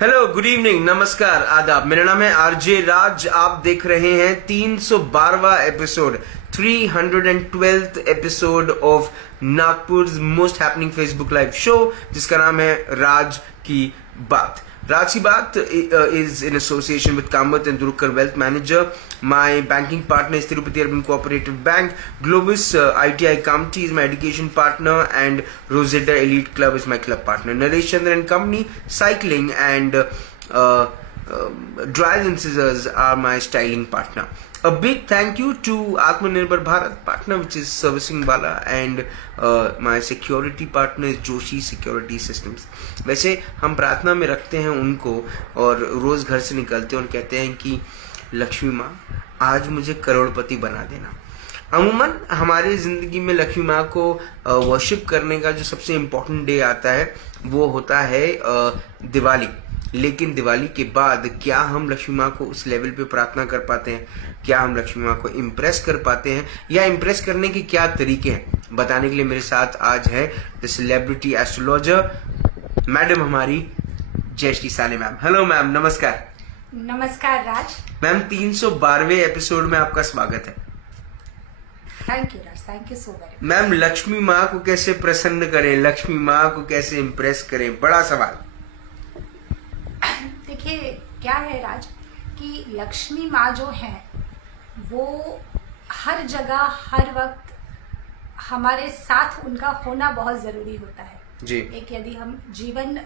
Hello, good evening, नमस्कार, आदाब। मेरा नाम है आरजे राज। आप देख रहे हैं 312वां episode, 312th episode of Nagpur most happening Facebook live show, जिसका नाम है राज की बात। राज की बात is in association with Kamath and Durkar Wealth Manager. My banking partner is Tirupati Urban Cooperative Bank. Globus ITI Kamti is my education partner, and Rosetta Elite Club is my club partner. Naresh Chandra and Company Cycling and Dryers and Scissors are my styling partner. A big thank you to Atmanirbhar Bharat partner, which is servicing Bala, and my security partner is Joshi Security Systems. वैसे हम प्रार्थना में रखते हैं उनको, और रोज घर से निकलते हैं और कहते हैं कि लक्ष्मी माँ आज मुझे करोड़पति बना देना। अमूमन हमारी ज़िंदगी में लक्ष्मी माँ को वर्शिप करने का जो सबसे इम्पोर्टेंट डे आता है वो होता है दिवाली। लेकिन दिवाली के बाद क्या हम लक्ष्मी माँ को उस लेवल पे प्रार्थना कर पाते हैं? क्या हम लक्ष्मी माँ को इम्प्रेस कर पाते हैं? या इम्प्रेस करने के क्या तरीके हैं, बताने के लिए मेरे साथ आज है द सेलिब्रिटी एस्ट्रोलॉजर मैडम हमारी जयश्री साले मैम। हेलो मैम, नमस्कार। नमस्कार राज। मैम 312वें एपिसोड में आपका स्वागत है। Thank you Raj, thank you so very. Ma'am Lakshmi माँ को कैसे प्रसन्न करें, लक्ष्मी माँ को कैसे इम्प्रेस करें, बड़ा सवाल। देखिए क्या है राज कि लक्ष्मी माँ जो है वो हर जगह हर वक्त हमारे साथ उनका होना बहुत जरूरी होता है जी। एक यदि हम जीवन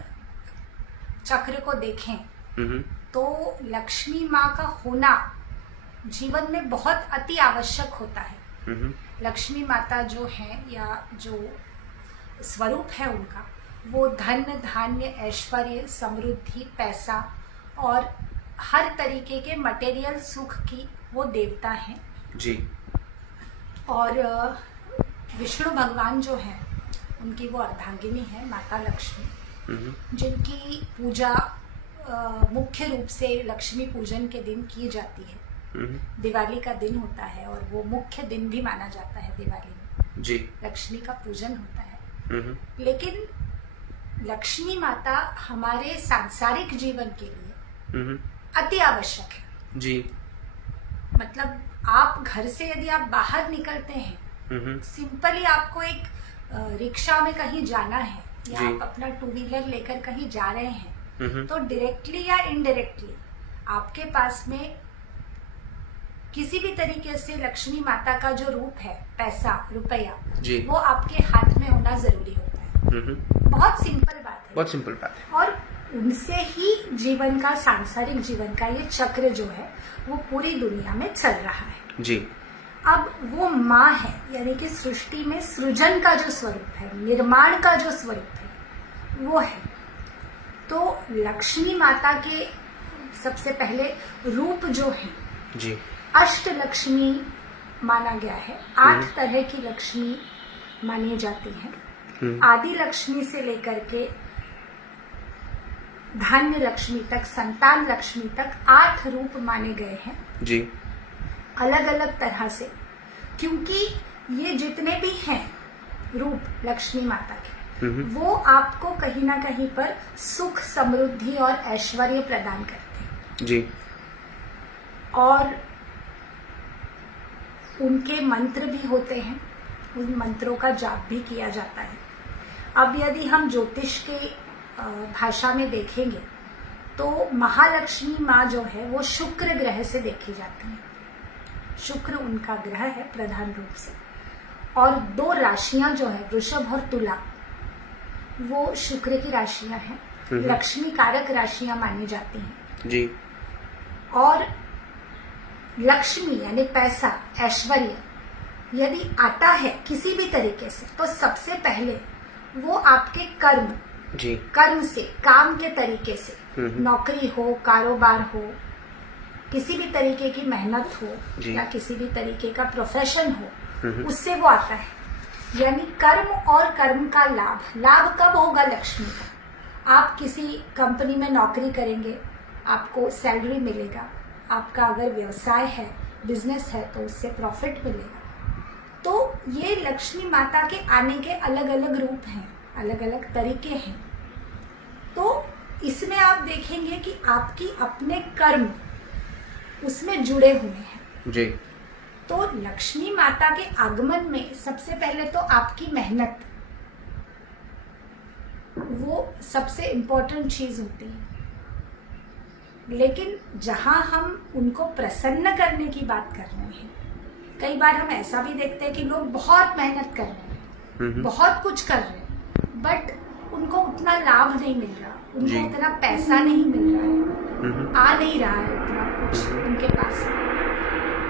चक्र को देखें तो लक्ष्मी माँ का होना जीवन में बहुत अति आवश्यक होता है। लक्ष्मी माता जो है या जो स्वरूप है उनका, वो धन धान्य ऐश्वर्य समृद्धि पैसा और हर तरीके के मटेरियल सुख की वो देवता हैं जी। और विष्णु भगवान जो हैं उनकी वो अर्धांगिनी है माता लक्ष्मी, जिनकी पूजा मुख्य रूप से लक्ष्मी पूजन के दिन की जाती है। दिवाली का दिन होता है और वो मुख्य दिन भी माना जाता है दिवाली में जी। लक्ष्मी का पूजन होता है। लेकिन लक्ष्मी माता हमारे सांसारिक जीवन के लिए अति आवश्यक है जी। मतलब आप घर से यदि आप बाहर निकलते हैं, सिंपली आपको एक रिक्शा में कहीं जाना है या आप अपना टू व्हीलर लेकर कहीं जा रहे हैं, तो डायरेक्टली या इनडायरेक्टली आपके पास में किसी भी तरीके से लक्ष्मी माता का जो रूप है, पैसा रुपया, वो आपके हाथ में होना जरूरी होता है। बहुत सिंपल बात है, बहुत सिंपल बात है। और उनसे ही जीवन का, सांसारिक जीवन का ये चक्र जो है वो पूरी दुनिया में चल रहा है जी। अब वो माँ है, यानी कि सृष्टि में सृजन का जो स्वरूप है, निर्माण का जो स्वरूप है वो है। तो लक्ष्मी माता के सबसे पहले रूप जो है जी, अष्ट लक्ष्मी माना गया है। 8 तरह की लक्ष्मी मानी जाती है। आदि लक्ष्मी से लेकर के धान्य लक्ष्मी तक, संतान लक्ष्मी तक 8 रूप माने गए हैं जी, अलग अलग तरह से, क्योंकि ये जितने भी हैं रूप लक्ष्मी माता के, वो आपको कहीं ना कहीं पर सुख समृद्धि और ऐश्वर्य प्रदान करते हैं जी। और उनके मंत्र भी होते हैं, उन मंत्रों का जाप भी किया जाता है। अब यदि हम ज्योतिष के भाषा में देखेंगे तो महालक्ष्मी माँ जो है वो शुक्र ग्रह से देखी जाती है। शुक्र उनका ग्रह है प्रधान रूप से, और 2 राशियां जो है वृषभ और तुला, वो शुक्र की राशियां हैं, लक्ष्मी कारक राशियां मानी जाती हैं जी। और लक्ष्मी यानी पैसा ऐश्वर्य यदि आता है किसी भी तरीके से, तो सबसे पहले वो आपके कर्म जी, कर्म से, काम के तरीके से, नौकरी हो, कारोबार हो, किसी भी तरीके की मेहनत हो या किसी भी तरीके का प्रोफेशन हो, उससे वो आता है। यानी कर्म और कर्म का लाभ। लाभ कब होगा लक्ष्मी का? आप किसी कंपनी में नौकरी करेंगे, आपको सैलरी मिलेगा। आपका अगर व्यवसाय है, बिजनेस है, तो उससे प्रॉफिट मिलेगा। तो ये लक्ष्मी माता के आने के अलग अलग रूप हैं, अलग अलग तरीके हैं। तो इसमें आप देखेंगे कि आपकी अपने कर्म उसमें जुड़े हुए हैं जी। तो लक्ष्मी माता के आगमन में सबसे पहले तो आपकी मेहनत वो सबसे इम्पोर्टेंट चीज होती है, लेकिन जहां हम उनको प्रसन्न करने की बात कर रहे हैं, कई बार हम ऐसा भी देखते हैं कि लोग बहुत मेहनत कर रहे हैं, बहुत कुछ कर रहे हैं, बट उनको उतना लाभ नहीं मिल रहा, उनको उतना पैसा नहीं मिल रहा है, आ नहीं रहा है उतना कुछ उनके पास।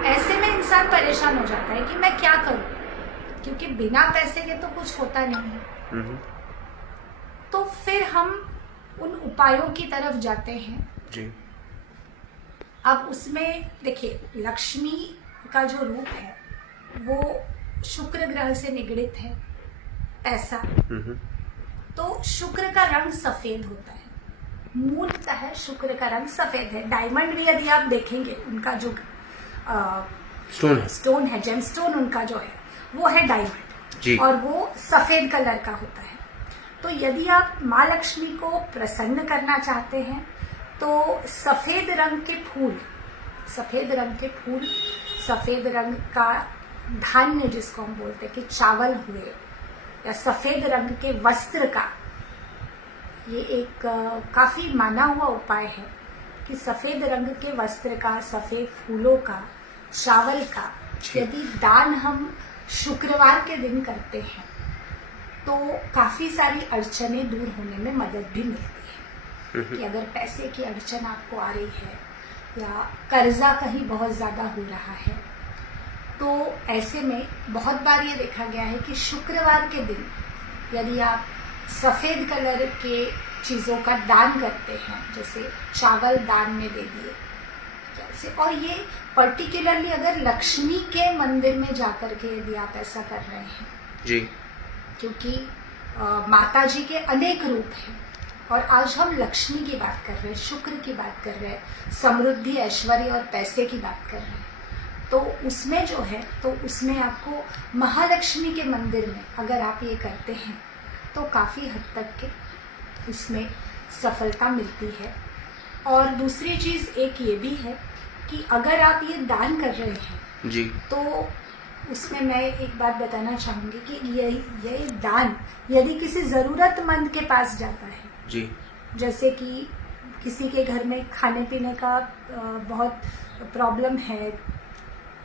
ऐसे में इंसान परेशान हो जाता है कि मैं क्या करूं, क्योंकि बिना पैसे के तो कुछ होता नहीं है। तो फिर हम उन उपायों की तरफ जाते हैं जी। अब उसमें देखिए, लक्ष्मी का जो रूप है वो शुक्र ग्रह से निगड़ित है, पैसा। तो शुक्र का रंग सफेद होता है, मूलतः शुक्र का रंग सफेद है। डायमंड भी यदि आप देखेंगे, उनका जो स्टोन है, जेमस्टोन उनका जो है वो है डायमंड, और वो सफेद कलर का होता है। तो यदि आप माँ लक्ष्मी को प्रसन्न करना चाहते हैं तो सफेद रंग के फूल, सफेद रंग का धान्य जिसको हम बोलते हैं कि चावल हुए, या सफेद रंग के वस्त्र का, ये एक काफी माना हुआ उपाय है कि सफेद रंग के वस्त्र का, सफेद फूलों का, चावल का यदि दान हम शुक्रवार के दिन करते हैं तो काफी सारी अड़चनें दूर होने में मदद भी मिलती है। कि अगर पैसे की अड़चन आपको आ रही है या कर्जा कहीं बहुत ज्यादा हो रहा है, तो ऐसे में बहुत बार ये देखा गया है कि शुक्रवार के दिन यदि आप सफेद कलर के चीजों का दान करते हैं, जैसे चावल दान में दे दिए जैसे, और ये पर्टिकुलरली अगर लक्ष्मी के मंदिर में जाकर के यदि आप ऐसा कर रहे हैं जी, क्योंकि माता जी के अनेक रूप हैं और आज हम लक्ष्मी की बात कर रहे हैं, शुक्र की बात कर रहे हैं, समृद्धि, ऐश्वर्य और पैसे की बात कर रहे हैं। तो उसमें जो है, तो उसमें आपको महालक्ष्मी के मंदिर में अगर आप ये करते हैं तो काफ़ी हद तक के इसमें सफलता मिलती है। और दूसरी चीज़ एक ये भी है कि अगर आप ये दान कर रहे हैं जी, तो उसमें मैं एक बात बताना चाहूँगी कि ये दान यदि किसी ज़रूरतमंद के पास जाता है जी, जैसे कि किसी के घर में खाने पीने का बहुत प्रॉब्लम है,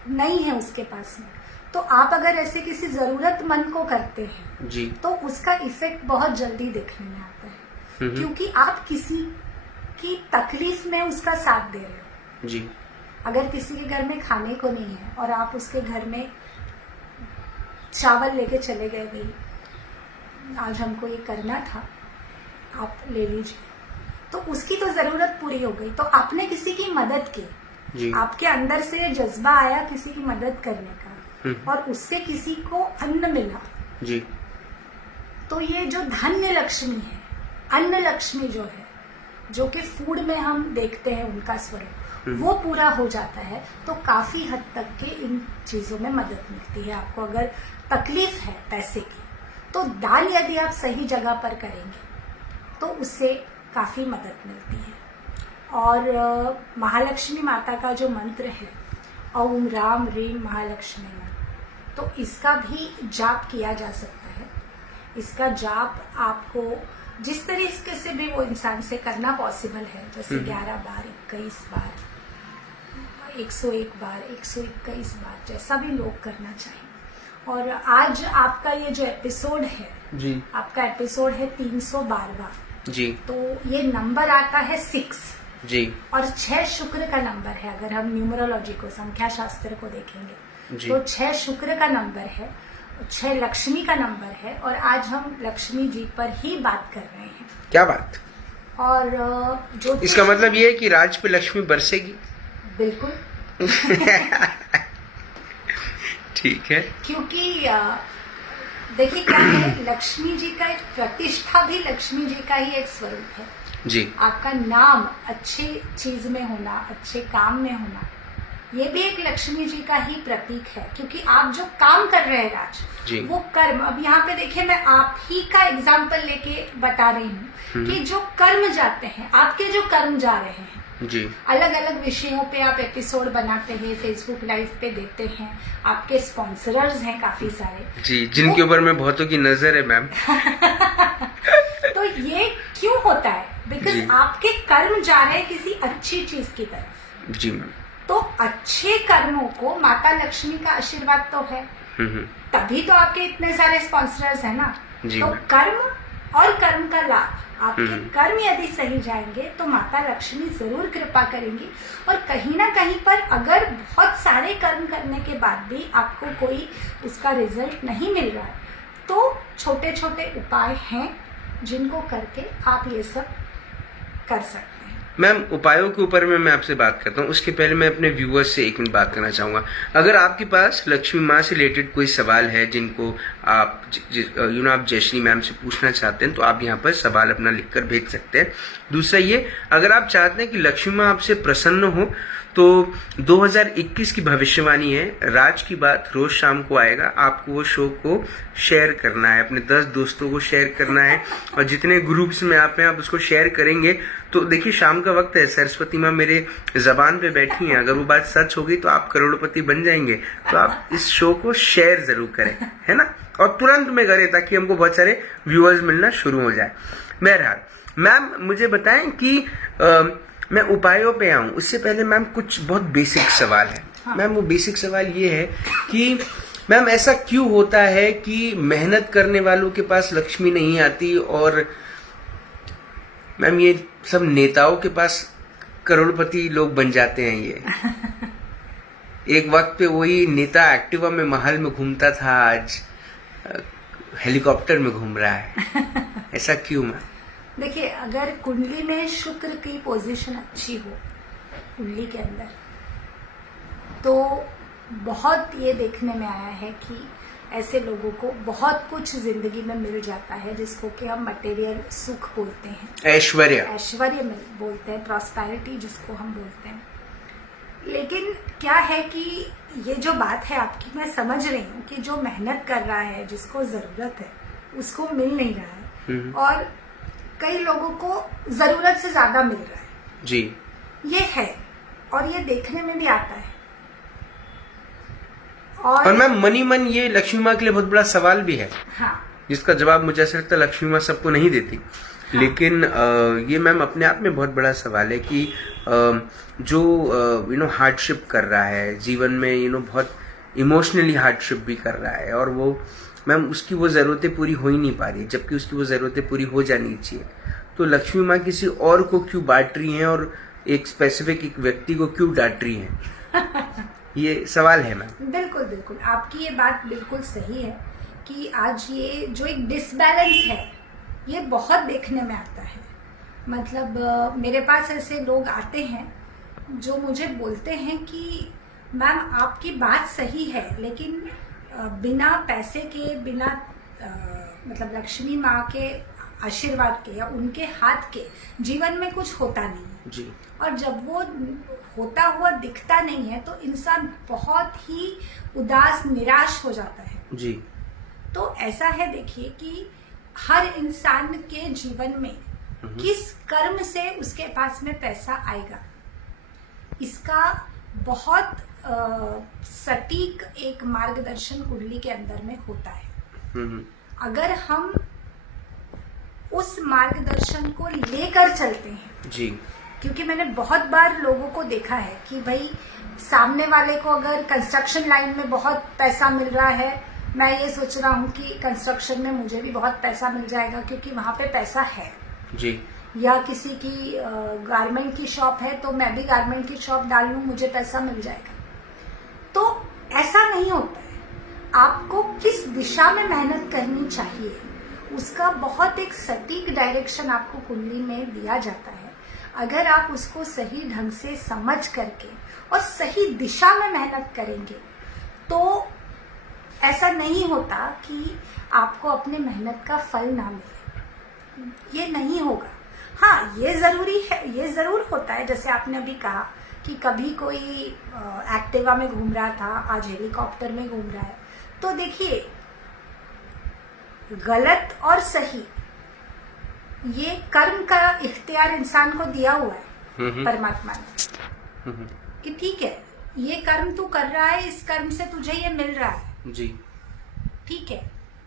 नहीं है उसके पास में, तो आप अगर ऐसे किसी ज़रूरतमंद को करते हैं जी, तो उसका इफेक्ट बहुत जल्दी देखने में आता है, क्योंकि आप किसी की तकलीफ में उसका साथ दे रहे हो जी। अगर किसी के घर में खाने को नहीं है और आप उसके घर में चावल लेके चले गए, भाई आज हमको ये करना था, आप ले लीजिए, तो उसकी तो जरूरत पूरी हो गई, तो आपने किसी की मदद की जी, आपके अंदर से जज्बा आया किसी की मदद करने का और उससे किसी को अन्न मिला जी। तो ये जो धन्य लक्ष्मी है, अन्न लक्ष्मी जो है, जो कि फूड में हम देखते हैं उनका स्वरूप, वो पूरा हो जाता है। तो काफी हद तक के इन चीजों में मदद मिलती है आपको। अगर तकलीफ है पैसे की तो दान यदि आप सही जगह पर करेंगे तो उससे काफी मदद मिलती है। और महालक्ष्मी माता का जो मंत्र है, ओम राम रीम महालक्ष्मी नमः, तो इसका भी जाप किया जा सकता है। इसका जाप आपको जिस तरीके से भी वो इंसान से करना पॉसिबल है, जैसे 11 बार, 21 बार, 101 बार, 121 बार, जैसा भी लोग करना चाहें। और आज आपका ये जो एपिसोड है जी, आपका एपिसोड है 312वां जी, तो ये नंबर आता है 6 जी, और 6 शुक्र का नंबर है। अगर हम न्यूमरोलॉजी को, संख्या शास्त्र को देखेंगे जी। तो 6 शुक्र का नंबर है, 6 लक्ष्मी का नंबर है, और आज हम लक्ष्मी जी पर ही बात कर रहे हैं। क्या बात। और जो इसका मतलब ये है कि राज पे लक्ष्मी बरसेगी। बिल्कुल ठीक है, क्योंकि देखिए क्या है, लक्ष्मी जी का एक प्रतिष्ठा भी लक्ष्मी जी का ही एक स्वरूप है जी, आपका नाम अच्छी चीज में होना, अच्छे काम में होना, ये भी एक लक्ष्मी जी का ही प्रतीक है, क्योंकि आप जो काम कर रहे हैं राज, वो कर्म, अब यहाँ पे देखिए मैं आप ही का एग्जाम्पल लेके बता रही हूँ कि जो कर्म जाते हैं, आपके जो कर्म जा रहे हैं जी, अलग अलग विषयों पे आप एपिसोड बनाते हैं, फेसबुक लाइव पे देते हैं, आपके स्पॉन्सरर्स हैं काफी सारे जी, जिनके ऊपर में बहुतों की नजर है मैम। तो ये क्यों होता है? बिकॉज आपके कर्म जा रहे हैं किसी अच्छी चीज की तरफ। जी मैम। तो अच्छे कर्मों को माता लक्ष्मी का आशीर्वाद तो है, तभी तो आपके इतने सारे स्पॉन्सर्स हैं ना। तो कर्म और कर्म का लाभ, आपके कर्म यदि सही जाएंगे तो माता लक्ष्मी जरूर कृपा करेंगी। और कहीं ना कहीं पर अगर बहुत सारे कर्म करने के बाद भी आपको कोई उसका रिजल्ट नहीं मिल रहा है, तो छोटे छोटे उपाय हैं जिनको करके आप ये सब कर सकते हैं। मैम, उपायों के ऊपर में मैं आपसे बात करता हूँ, उसके पहले मैं अपने व्यूअर्स से 1 मिनट बात करना चाहूंगा। अगर आपके पास लक्ष्मी माँ से रिलेटेड कोई सवाल है जिनको आप आप जयश्री मैम से पूछना चाहते हैं, तो आप यहाँ पर सवाल अपना लिखकर भेज सकते हैं। दूसरा ये, अगर आप चाहते हैं कि लक्ष्मी माँ आपसे प्रसन्न हो, तो 2021 की भविष्यवाणी है, राज की बात रोज शाम को आएगा। आपको वो शो को शेयर करना है, अपने 10 दोस्तों को शेयर करना है, और जितने ग्रुप्स में आप हैं आप उसको शेयर करेंगे। तो देखिए, शाम का वक्त है, सरस्वती माँ मेरे जबान पे बैठी हैं, अगर वो बात सच होगी तो आप करोड़पति बन जाएंगे। तो आप इस शो को शेयर जरूर करें, है ना, और तुरंत में करें ताकि हमको बहुत सारे व्यूअर्स मिलना शुरू हो जाए। बहरहाल मैम, मुझे बताएं कि मैं उपायों पे आऊं उससे पहले मैम कुछ बहुत बेसिक सवाल है। हाँ। मैम, वो बेसिक सवाल ये है कि मैम ऐसा क्यों होता है कि मेहनत करने वालों के पास लक्ष्मी नहीं आती, और मैम ये सब नेताओं के पास करोड़पति लोग बन जाते हैं। ये एक वक्त पे वही नेता एक्टिवा में महल में घूमता था, आज हेलीकॉप्टर में घूम रहा है, ऐसा क्यों मैम? देखिए, अगर कुंडली में शुक्र की पोजीशन अच्छी हो कुंडली के अंदर, तो बहुत ये देखने में आया है कि ऐसे लोगों को बहुत कुछ जिंदगी में मिल जाता है, जिसको कि हम मटेरियल सुख बोलते हैं, ऐश्वर्य बोलते हैं, प्रॉस्पेरिटी जिसको हम बोलते हैं। लेकिन क्या है कि ये जो बात है आपकी, मैं समझ रही हूँ कि जो मेहनत कर रहा है, जिसको जरूरत है, उसको मिल नहीं रहा है, और कई लोगों को जरूरत से ज्यादा मिल रहा है जी, ये है, और ये देखने में भी आता है। और मैम, मनी मन ये लक्ष्मी माँ के लिए बहुत बड़ा सवाल भी है। हाँ। जिसका जवाब मुझे ऐसा लगता है लक्ष्मी माँ सबको नहीं देती। हाँ। लेकिन ये मैम अपने आप में बहुत बड़ा सवाल है कि जो हार्डशिप कर रहा है जीवन में, बहुत इमोशनली हार्डशिप भी कर रहा है, और वो मैम उसकी वो जरूरतें पूरी हो ही नहीं पा रही, जबकि उसकी वो जरूरतें पूरी हो जानी चाहिए। तो लक्ष्मी माँ किसी और को क्यों बांट रही हैं, और एक स्पेसिफिक एक व्यक्ति को क्यों डांट रही हैं? ये सवाल है मैम। बिल्कुल बिल्कुल, आपकी ये बात बिल्कुल सही है कि आज ये जो एक डिसबैलेंस है, ये बहुत देखने में आता है। मतलब मेरे पास ऐसे लोग आते हैं जो मुझे बोलते हैं कि मैम आपकी बात सही है, लेकिन बिना पैसे के, बिना मतलब लक्ष्मी माँ के आशीर्वाद के या उनके हाथ के जीवन में कुछ होता नहीं है जी। और जब वो होता हुआ दिखता नहीं है तो इंसान बहुत ही उदास, निराश हो जाता है जी। तो ऐसा है, देखिए कि हर इंसान के जीवन में किस कर्म से उसके पास में पैसा आएगा, इसका बहुत सटीक एक मार्गदर्शन कुंडली के अंदर में होता है। अगर हम उस मार्गदर्शन को लेकर चलते हैं जी, क्योंकि मैंने बहुत बार लोगों को देखा है कि भाई सामने वाले को अगर कंस्ट्रक्शन लाइन में बहुत पैसा मिल रहा है, मैं ये सोच रहा हूँ कि कंस्ट्रक्शन में मुझे भी बहुत पैसा मिल जाएगा क्योंकि वहां पे पैसा है जी। या किसी की गारमेंट की शॉप है तो मैं भी गारमेंट की शॉप डाल लूं, मुझे पैसा मिल जाएगा। तो ऐसा नहीं होता है। आपको किस दिशा में मेहनत करनी चाहिए उसका बहुत एक सटीक डायरेक्शन आपको कुंडली में दिया जाता है। अगर आप उसको सही ढंग से समझ करके और सही दिशा में मेहनत करेंगे तो ऐसा नहीं होता कि आपको अपने मेहनत का फल ना मिले, ये नहीं होगा। हाँ, ये जरूरी है, ये जरूर होता है, जैसे आपने अभी कहा कि कभी कोई एक्टिवा में घूम रहा था, आज हेलीकॉप्टर में घूम रहा है। तो देखिए, गलत और सही ये कर्म का इख्तियार इंसान को दिया हुआ है परमात्मा ने, कि ठीक है ये कर्म तू कर रहा है, इस कर्म से तुझे ये मिल रहा है जी। ठीक है।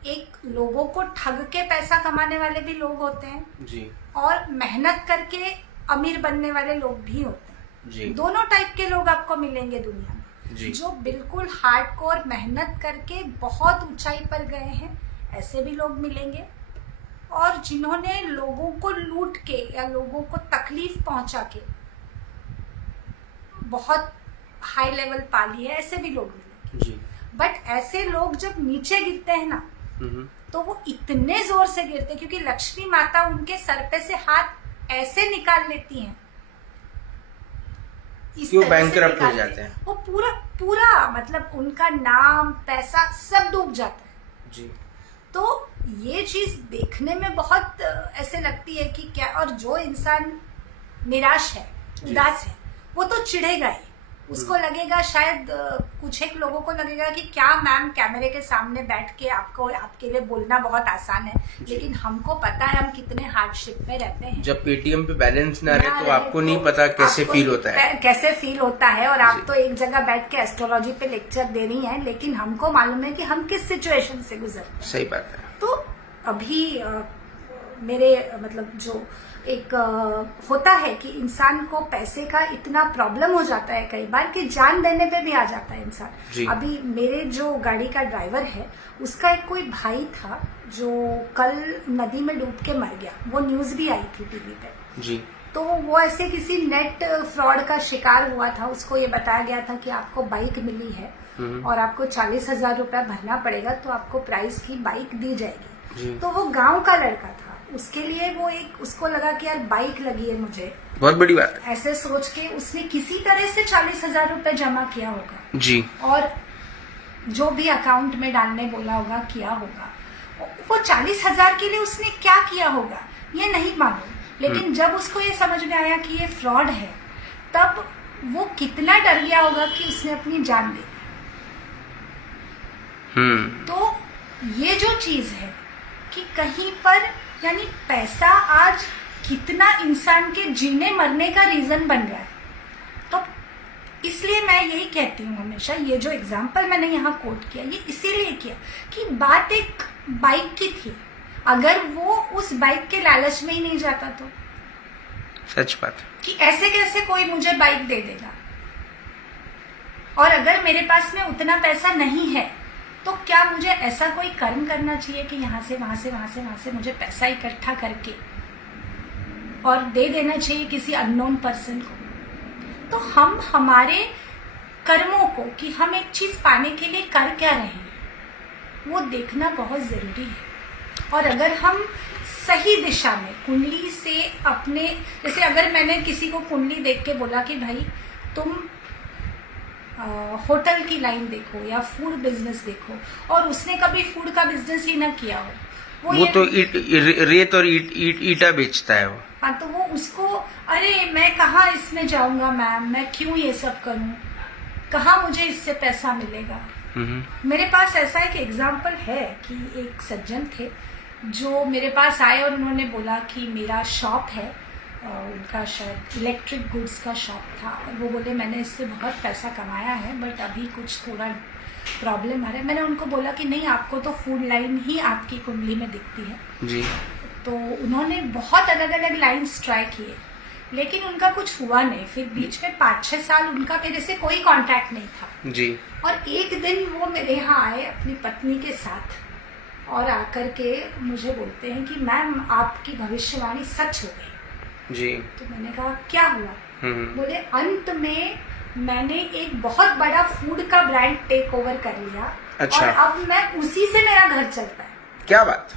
एक लोगों को ठग के पैसा कमाने वाले भी लोग होते हैं जी, और मेहनत करके अमीर बनने वाले लोग भी होते हैं जी। दोनों टाइप के लोग आपको मिलेंगे दुनिया में जी। जो बिल्कुल हार्डकोर मेहनत करके बहुत ऊंचाई पर गए हैं, ऐसे भी लोग मिलेंगे, और जिन्होंने लोगों को लूट के या लोगों को तकलीफ पहुंचा के बहुत हाई लेवल पा लिए, ऐसे भी लोग मिलेंगे जी। बट ऐसे लोग जब नीचे गिरते हैं ना, तो वो इतने जोर से गिरते हैं क्योंकि लक्ष्मी माता उनके सर पे से हाथ ऐसे निकाल लेती हैं, इस वो तरह से बैंकरप्ट हो निकालते जाते हैं। वो पूरा मतलब उनका नाम पैसा सब डूब जाता है जी। तो ये चीज देखने में बहुत ऐसे लगती है कि क्या, और जो इंसान निराश है, उदास है, वो तो चिढ़ेगा ही, उसको लगेगा शायद कुछ एक लोगों को लगेगा कि क्या मैम कैमरे के सामने बैठ के आपके लिए बोलना बहुत आसान है, लेकिन हमको पता है हम कितने हार्डशिप में रहते हैं। जब पेटीएम पे बैलेंस ना रहे तो आपको नहीं पता कैसे फील होता है, कैसे फील होता है। और आप तो एक जगह बैठ के एस्ट्रोलॉजी पे लेक्चर दे रही हैं, लेकिन हमको मालूम है कि हम किस सिचुएशन से गुजरते हैं। सही बात है। तो अभी मेरे मतलब जो एक होता है कि इंसान को पैसे का इतना प्रॉब्लम हो जाता है कई बार कि जान देने पे भी आ जाता है इंसान। अभी मेरे जो गाड़ी का ड्राइवर है, उसका एक कोई भाई था जो कल नदी में डूब के मर गया, वो न्यूज भी आई थी टीवी पे जी। तो वो ऐसे किसी नेट फ्रॉड का शिकार हुआ था। उसको ये बताया गया था कि आपको बाइक मिली है और आपको 40,000 रुपया भरना पड़ेगा तो आपको प्राइस की बाइक दी जाएगी। तो वो गांव का लड़का था, उसके लिए वो उसको लगा कि यार बाइक लगी है मुझे, बहुत बड़ी बात है, ऐसे सोच के उसने किसी तरह से 40,000 रुपए जमा किया होगा जी, और जो भी अकाउंट में डालने बोला होगा किया होगा। वो 40,000 के लिए उसने क्या किया होगा ये नहीं मालूम, लेकिन जब उसको ये समझ में आया कि ये फ्रॉड है, तब वो कितना डर गया होगा कि उसने अपनी जान दी। तो ये जो चीज है कि कहीं पर यानी पैसा आज कितना इंसान के जीने मरने का रीजन बन रहा है। तो इसलिए मैं यही कहती हूँ हमेशा, ये जो एग्जाम्पल मैंने यहाँ कोट किया ये इसीलिए किया कि बात एक बाइक की थी, अगर वो उस बाइक के लालच में ही नहीं जाता तो सच बात कि ऐसे कैसे कोई मुझे बाइक दे देगा, और अगर मेरे पास में उतना पैसा नहीं है तो क्या मुझे ऐसा कोई कर्म करना चाहिए कि यहाँ से वहां से वहां से वहां से मुझे पैसा इकट्ठा करके और दे देना चाहिए किसी अननोन पर्सन को। तो हम हमारे कर्मों को कि हम एक चीज पाने के लिए कर क्या रहे हैं वो देखना बहुत जरूरी है। और अगर हम सही दिशा में कुंडली से अपने, जैसे अगर मैंने किसी को कुंडली देख के बोला कि भाई तुम होटल की लाइन देखो या फूड बिजनेस देखो, और उसने कभी फूड का बिजनेस ही ना किया हो, वो तो रेत और ईटा बेचता है वो। हाँ, तो वो उसको अरे मैं कहाँ इसमें जाऊंगा मैम, मैं क्यों ये सब करूं, कहाँ मुझे इससे पैसा मिलेगा। मेरे पास ऐसा एक एग्जाम्पल है कि एक सज्जन थे जो मेरे पास आए और उन्होंने बोला कि मेरा शॉप है, उनका शायद इलेक्ट्रिक गुड्स का शॉप था, और वो बोले मैंने इससे बहुत पैसा कमाया है बट अभी कुछ थोड़ा प्रॉब्लम आ रहा है। मैंने उनको बोला कि नहीं, आपको तो फूड लाइन ही आपकी कुंडली में दिखती है जी। तो उन्होंने बहुत अलग अलग लाइन्स ट्राई किए, लेकिन उनका कुछ हुआ नहीं। फिर बीच में 5-6 साल उनका मेरे से कोई कांटेक्ट नहीं था जी। और एक दिन वो मेरे यहाँ आए अपनी पत्नी के साथ, और आकर के मुझे बोलते हैं कि मैम आपकी भविष्यवाणी सच हो गई जी। तो मैंने कहा क्या हुआ? बोले अंत में मैंने एक बहुत बड़ा फूड का ब्रांड टेक ओवर कर लिया। अच्छा। और अब मैं उसी से मेरा घर चलता है। क्या बात?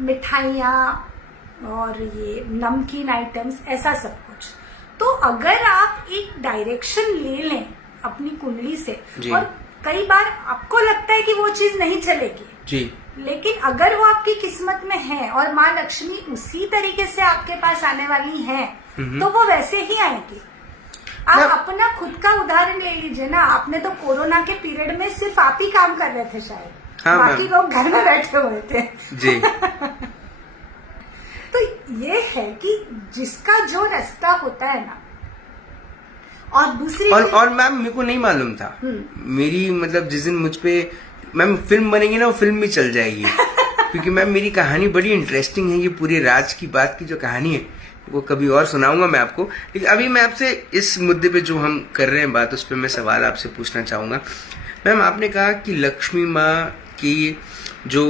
मिठाइयाँ और ये नमकीन आइटम्स, ऐसा सब कुछ। तो अगर आप एक डायरेक्शन ले लें अपनी कुंडली से, और कई बार आपको लगता है कि वो चीज नहीं चलेगी जी, लेकिन अगर वो आपकी किस्मत में है और माँ लक्ष्मी उसी तरीके से आपके पास आने वाली है, तो वो वैसे ही आएगी। आप अपना खुद का उदाहरण ले लीजिए ना, आपने तो कोरोना के पीरियड में सिर्फ आप ही काम कर रहे थे शायद, हाँ, बाकी लोग घर में बैठे हुए थे जी। तो ये है कि जिसका जो रास्ता होता है ना, और दूसरी और मैम मेरे को नहीं मालूम था, मेरी मतलब जिस दिन मुझ पे मैम फिल्म बनेगी ना, वो फिल्म भी चल जाएगी क्योंकि मैम मेरी कहानी बड़ी इंटरेस्टिंग है। ये पूरे राज की बात की जो कहानी है वो कभी और सुनाऊंगा मैं आपको, लेकिन अभी मैं आपसे इस मुद्दे पे जो हम कर रहे हैं बात, उस पर मैं सवाल आपसे पूछना चाहूंगा। मैम आपने कहा कि लक्ष्मी माँ की जो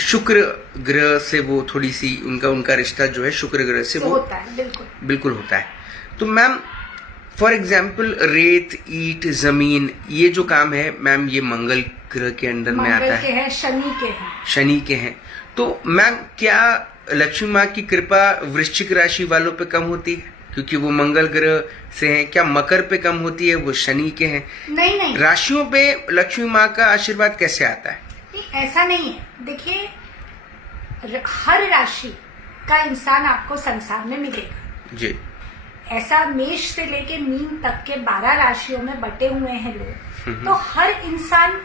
शुक्र ग्रह से वो थोड़ी सी उनका रिश्ता जो है शुक्र ग्रह से वो होता है, बिल्कुल होता है। तो मैम फॉर एग्जाम्पल रेत, ईट, जमीन, ये जो काम है मैम ये मंगल ग्रह के अंडर में आता है, शनि के हैं। तो मैम क्या लक्ष्मी माँ की कृपा वृश्चिक राशि वालों पे कम होती है क्योंकि वो मंगल ग्रह से हैं? क्या मकर पे कम होती है, वो शनि के हैं? नहीं, राशियों पे लक्ष्मी माँ का आशीर्वाद कैसे आता है? ऐसा नहीं है। देखिए, हर राशि का इंसान आपको संसार में मिलेगा जी। ऐसा मेष से लेके मीन तक के 12 राशियों में बटे हुए हैं लोग, तो हर इंसान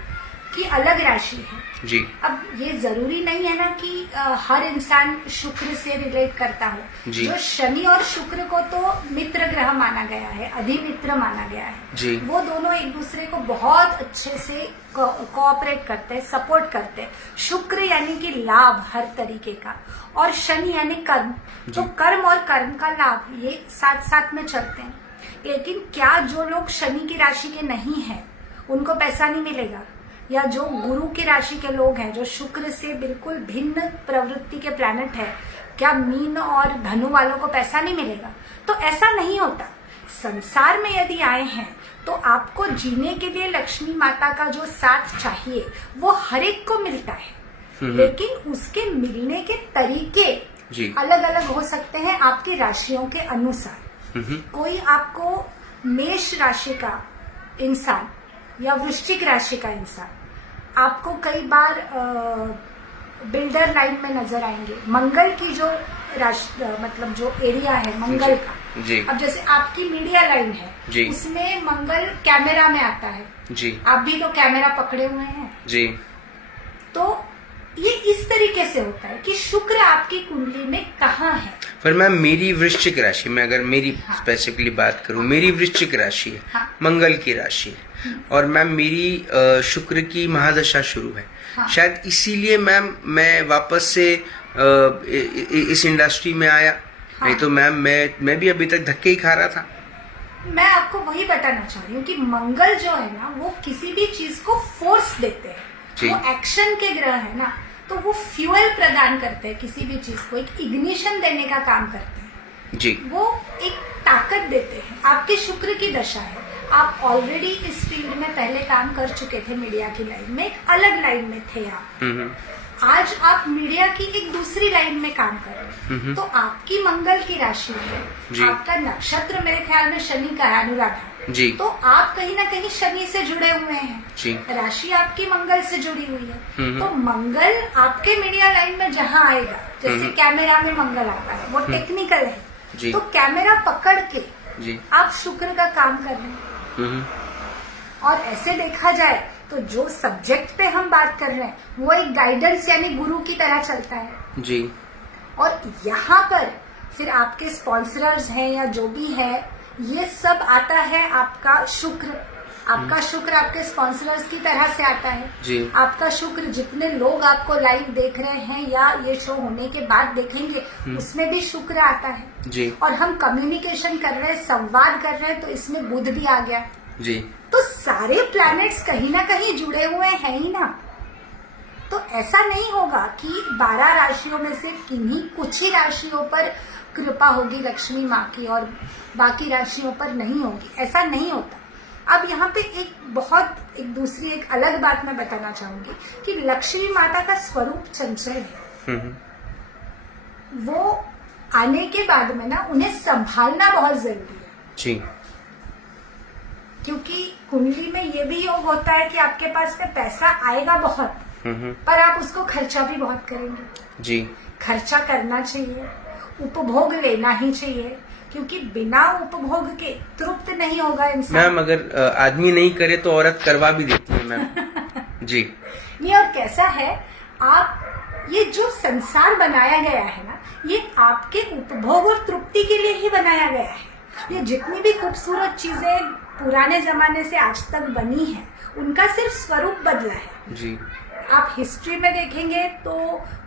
की अलग राशि है जी। अब ये जरूरी नहीं है ना कि हर इंसान शुक्र से रिलेट करता हो। जो शनि और शुक्र को तो मित्र ग्रह माना गया है, अधिमित्र माना गया है जी। वो दोनों एक दूसरे को बहुत अच्छे से कोऑपरेट करते हैं, सपोर्ट करते हैं। शुक्र यानी कि लाभ हर तरीके का, और शनि यानी कर्म। तो कर्म और कर्म का लाभ ये साथ साथ में चलते हैं। लेकिन क्या जो लोग शनि की राशि के नहीं है उनको पैसा नहीं मिलेगा, या जो गुरु की राशि के लोग हैं जो शुक्र से बिल्कुल भिन्न प्रवृत्ति के प्लैनेट है, क्या मीन और धनु वालों को पैसा नहीं मिलेगा? तो ऐसा नहीं होता। संसार में यदि आए हैं तो आपको जीने के लिए लक्ष्मी माता का जो साथ चाहिए वो हर एक को मिलता है, लेकिन उसके मिलने के तरीके अलग अलग हो सकते हैं आपकी राशियों के अनुसार। कोई आपको मेष राशि का इंसान या वृश्चिक राशि का इंसान आपको कई बार बिल्डर लाइन में नजर आएंगे। मंगल की जो राशि मतलब जो एरिया है मंगल का, अब जैसे आपकी मीडिया लाइन है उसमें मंगल कैमरा में आता है जी। आप भी तो कैमरा पकड़े हुए हैं जी। तो ये इस तरीके से होता है कि शुक्र आपकी कुंडली में कहाँ है। पर मैम मेरी वृश्चिक राशि में अगर मेरी स्पेसिफिकली बात करूं, मेरी वृश्चिक राशि है, मंगल की राशि है, और मैम मेरी शुक्र की महादशा शुरू है। शायद इसीलिए मैम मैं वापस से इस इंडस्ट्री में आया, नहीं तो मैम मैं भी अभी तक धक्के ही खा रहा था। मैं आपको वही बताना चाह रही हूँ कि मंगल जो है ना वो किसी भी चीज को फोर्स देते हैं, वो एक्शन के ग्रह है ना, तो वो फ्यूल प्रदान करते हैं, किसी भी चीज को एक इग्निशन देने का काम करते हैं जी। वो एक ताकत देते हैं। आपके शुक्र की दशा है, आप ऑलरेडी इस फील्ड में पहले काम कर चुके थे, मीडिया की लाइन में, एक अलग लाइन में थे आप। आज आप मीडिया की एक दूसरी लाइन में काम कर रहे हैं, तो आपकी मंगल की राशि है, आपका नक्षत्र मेरे ख्याल में शनि का है, अनुराधा जी। तो आप कहीं ना कहीं शनि से जुड़े हुए हैं, राशि आपकी मंगल से जुड़ी हुई है। तो मंगल आपके मीडिया लाइन में जहाँ आएगा, जैसे कैमरा में मंगल आता है, वो टेक्निकल है, तो कैमरा पकड़ के आप शुक्र का काम कर रहे हैं। और ऐसे देखा जाए तो जो सब्जेक्ट पे हम बात कर रहे हैं वो एक गाइडेंस यानी गुरु की तरह चलता है जी। और यहाँ पर फिर आपके स्पॉन्सरर्स हैं या जो भी है, ये सब आता है आपका शुक्र। आपका शुक्र आपके स्पॉन्सरर्स की तरह से आता है जी। आपका शुक्र जितने लोग आपको लाइव देख रहे हैं या ये शो होने के बाद देखेंगे, उसमें भी शुक्र आता है जी। और हम कम्युनिकेशन कर रहे हैं, संवाद कर रहे हैं, तो इसमें बुध भी आ गया जी। तो सारे प्लैनेट्स कहीं ना कहीं जुड़े हुए हैं ही ना। तो ऐसा नहीं होगा कि 12 राशियों में से किन्हीं कुछ ही राशियों पर कृपा होगी लक्ष्मी माँ की और बाकी राशियों पर नहीं होगी, ऐसा नहीं होता। अब यहाँ पे एक दूसरी एक अलग बात मैं बताना चाहूंगी कि लक्ष्मी माता का स्वरूप चंचल है। वो आने के बाद में ना उन्हें संभालना बहुत जरूरी है जी। क्योंकि कुंडली में ये भी योग होता है कि आपके पास में पैसा आएगा बहुत, पर आप उसको खर्चा भी बहुत करेंगे जी। खर्चा करना चाहिए, उपभोग लेना ही चाहिए, क्योंकि बिना उपभोग के तृप्त नहीं होगा इंसान। मैम अगर आदमी नहीं करे तो औरत करवा भी देती है मैम। जी नहीं, और कैसा है, आप ये जो संसार बनाया गया है ना, ये आपके उपभोग और तृप्ति के लिए ही बनाया गया है। ये जितनी भी खूबसूरत चीजें पुराने जमाने से आज तक बनी हैं, उनका सिर्फ स्वरूप बदला है। जी आप हिस्ट्री में देखेंगे तो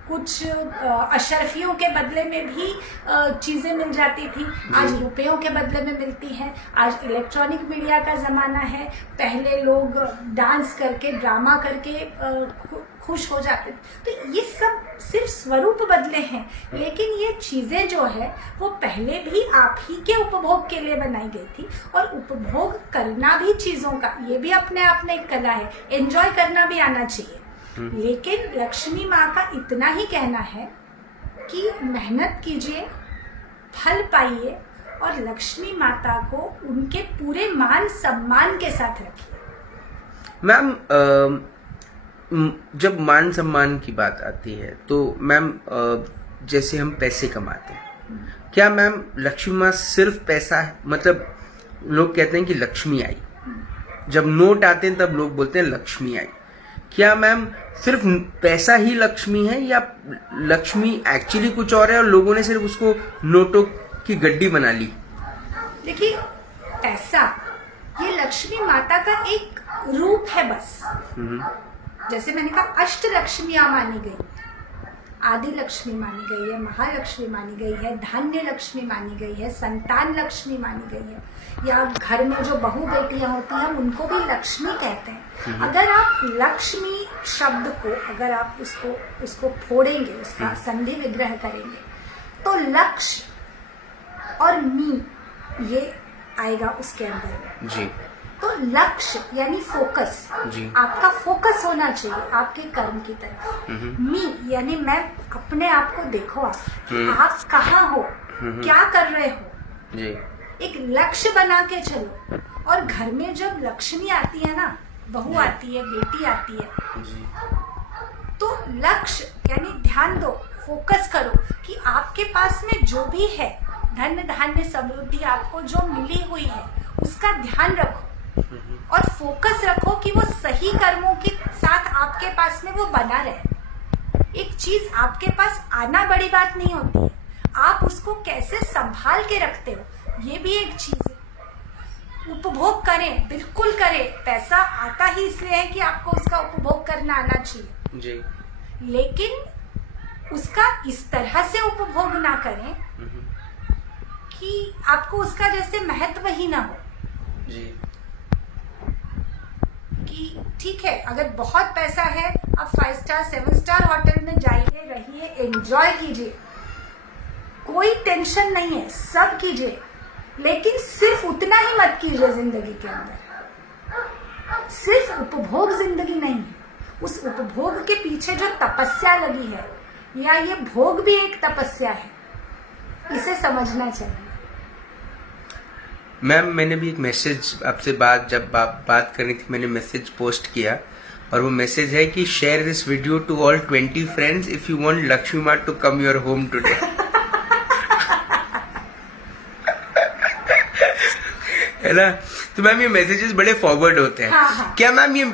कुछ अशरफियों के बदले में भी चीजें मिल जाती थी, आज रुपयों के बदले में मिलती हैं। आज इलेक्ट्रॉनिक मीडिया का जमाना है, पहले लोग डांस करके ड्रामा करके खुश हो जाते थे। तो ये सब सिर्फ स्वरूप बदले हैं, लेकिन ये चीजें जो है वो पहले भी आप ही के उपभोग के लिए बनाई गई थी। और उपभोग करना भी चीजों का, ये भी अपने आप में एक कला है, एंजॉय करना भी आना चाहिए। लेकिन लक्ष्मी माँ का इतना ही कहना है कि मेहनत कीजिए, फल पाइए, और लक्ष्मी माता को उनके पूरे मान सम्मान के साथ रखिए। मैम जब मान सम्मान की बात आती है तो मैम जैसे हम पैसे कमाते हैं, क्या मैम लक्ष्मी माँ सिर्फ पैसा है? मतलब लोग कहते हैं कि लक्ष्मी आई, जब नोट आते हैं तब लोग बोलते हैं लक्ष्मी आई। क्या मैम सिर्फ पैसा ही लक्ष्मी है, या लक्ष्मी एक्चुअली कुछ और है और लोगों ने सिर्फ उसको नोटों की गड्डी बना ली? देखिए, पैसा ये लक्ष्मी माता का एक रूप है बस। जैसे मैंने कहा, अष्ट लक्ष्मियां मानी गई, आदि लक्ष्मी मानी गई है, महालक्ष्मी मानी गई है, धान्य लक्ष्मी मानी गई है, संतान लक्ष्मी मानी गई है, या घर में जो बहू बेटियां होती हैं उनको भी लक्ष्मी कहते हैं। अगर आप लक्ष्मी शब्द को, अगर आप उसको फोड़ेंगे, उसका संधि विग्रह करेंगे, तो लक्ष्य और मी ये आएगा उसके अंदर में। जी। तो लक्ष्य यानी फोकस, आपका फोकस होना चाहिए आपके कर्म की तरफ। मी यानी मैं, अपने आप को देखो, आप कहाँ हो, क्या कर रहे हो, जी। एक लक्ष्य बना के चलो। और घर में जब लक्ष्मी आती है ना, बहू आती है, बेटी आती है, जी। तो लक्ष्य यानी ध्यान दो, फोकस करो कि आपके पास में जो भी है, धन धान्य समृद्धि आपको जो मिली हुई है, उसका ध्यान रखो और फोकस रखो कि वो सही कर्मों के साथ आपके पास में वो बना रहे। एक चीज आपके पास आना बड़ी बात नहीं होती, आप उसको कैसे संभाल के रखते हो ये भी एक चीज है। उपभोग करें, बिल्कुल करें, पैसा आता ही इसलिए है कि आपको उसका उपभोग करना आना चाहिए, जी। लेकिन उसका इस तरह से उपभोग ना करें कि आपको उसका जैसे महत्व ही ना हो, जी। कि ठीक है, अगर बहुत पैसा है, आप 5 स्टार 7 स्टार होटल में जाइए, रहिए, एंजॉय कीजिए, कोई टेंशन नहीं है, सब कीजिए, लेकिन सिर्फ उतना ही मत कीजिए जिंदगी के अंदर। सिर्फ उपभोग जिंदगी नहीं है, उस उपभोग के पीछे जो तपस्या लगी है, या ये भोग भी एक तपस्या है, इसे समझना चाहिए। मैम मैंने भी एक मैसेज आपसे जब आप बात करनी थी, मैंने मैसेज पोस्ट किया, और वो मैसेज है कि share this video to all 20 friends if you want Lakshmi माँ to come your home today. है ना? तो मैम ये मैसेजेस बड़े फॉरवर्ड होते हैं। हाँ। क्या मैम ये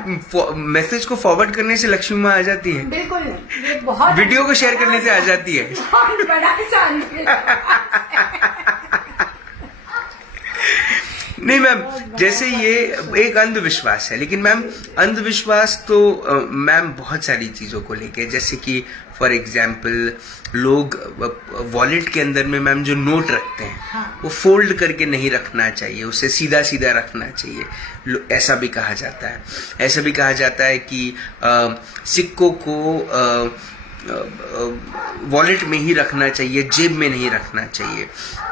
मैसेज को फॉरवर्ड करने से लक्ष्मी माँ आ जाती है? बिल्कुल नहीं, ये बहुत वीडियो को शेयर करने से आ जाती है। बहुत बड़ा नहीं मैम, जैसे ये एक अंधविश्वास है, लेकिन मैम अंधविश्वास तो मैम बहुत सारी चीजों को लेके, जैसे कि फॉर एग्जाम्पल लोग वॉलेट के अंदर में मैम जो नोट रखते हैं, हाँ। वो फोल्ड करके नहीं रखना चाहिए, उसे सीधा सीधा रखना चाहिए, ऐसा भी कहा जाता है। ऐसा भी कहा जाता है कि सिक्कों को वॉलेट में ही रखना चाहिए, जेब में नहीं रखना चाहिए।